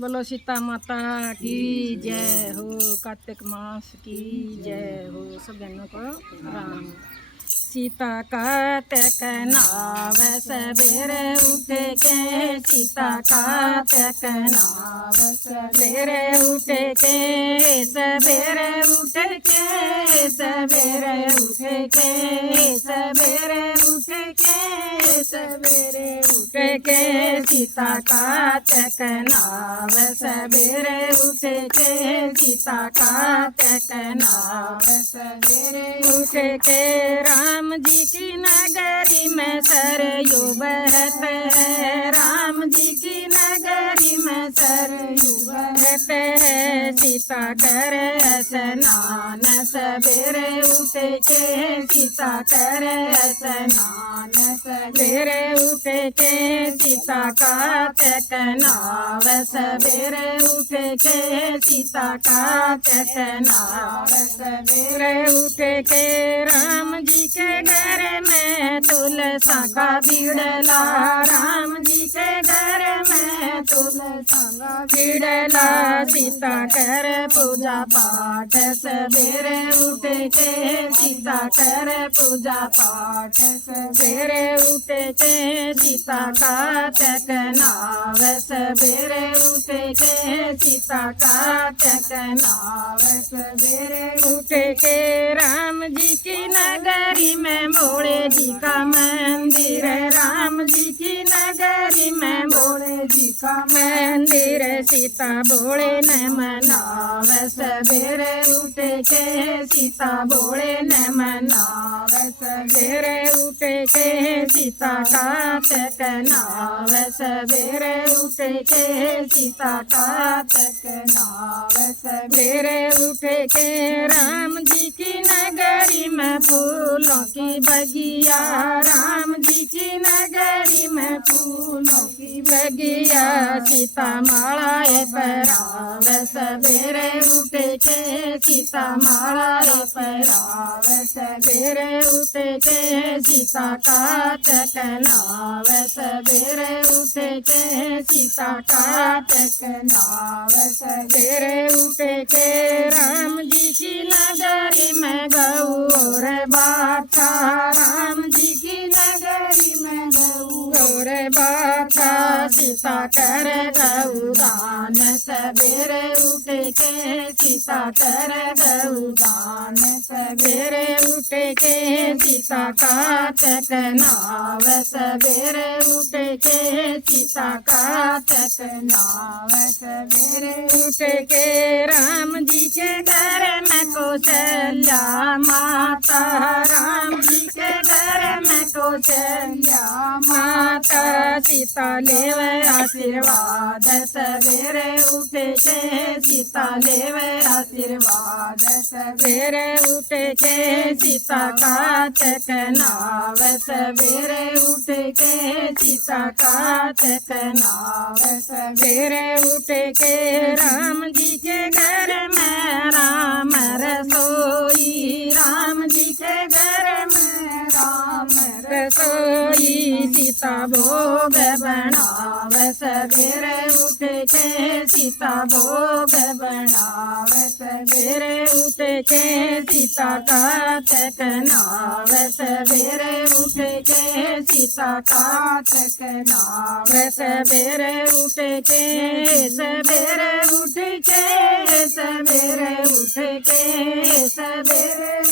बोलो सीता माता की जय हो, कार्तिक मास की जय हो। सब बहनों को राम। सीता कार्तिक नाव सवेरे उठ के, सीता कार्तिक नाव सवेरे उठ के, सवेरे उठ के, सवेरे उठ के, सवेरे उठ के, सवेरे उठ के, सीता कार्तिक नाव सवेरे उठ के, सीता कार्तिक नाव सवेरे उठ के, राम जी की नगरी में सरयू बहत है, राम जी की नगरी में सरयू बहत है। सीता करे स्नान सवेरे उठ के, सीता करे स्नान सवेरे उठ के, सीता कार्तिक नाव सवेरे उठ के, सीता कार्तिक नाव सवेरे उठ के, राम जी के घर में तुलसा का बिड़ला, राम जी के घर में तुलसा का बिड़ला, सीता कर पूजा पाठ सवेरे उठ के, सीता कर पूजा पाठ सवेरे उठ के, सीता कार्तिक नाव सवेरे उठ के, सीता कार्तिक नाव सवेरे उठ के, राम जी की नगरी में भोले जी का मंदिर है, राम जी की नगरी में भोले जी का मंदिर है। सीता भोले ने मनाव सवेरे उठ के, सीता भोले ने मनाव सवेरे उठ के, सीता कार्तिक नाव सवेरे उठ के, सीता कार्तिक नाव सवेरे उठ के, राम जी की नगरी में फूलों की बगिया, राम जी की नगरी में फूलों की बगिया, सीता माला पहराव सवेरे उठ के, सीता माला पहराव सवेरे उठ के, सीता कार्तिक नाव सवेरे उठ के, सीता कार्तिक नाव सवेरे उठ के, राम जी की नगरी में गऊ और बाछा, राम जी की नगरी में गऊ और बाछा, सीता कर गऊ दान सवेरे उठ के, सीता कर गऊ दान सवेरे उठ के, सीता कार्तिक नाव सवेरे उठ के, सीता कार्तिक नाव सवेरे उठ के, राम जी के घर में कौशल्या माता, राम जी के घर में कौशल्या माता, सीता लेवे आशीर्वाद सवेरे उठ के, सीता लेवे आशीर्वाद सवेरे उठ के, सीता कार्तिक नाव सवेरे उठ के, सीता कार्तिक नाव सवेरे उठ के, राम जी के घर में राम रसोई, राम जी के घर में राम रसोई, सीता भोग बनाव सवेरे उठ के, सीता भोग बनाव सवेरे उठ के, सीता कार्तिक नाव सवेरे उठ के, सीता कार्तिक नाव सवेरे उठ के, सवेरे उठ के, सवेरे उठ के, सवेरे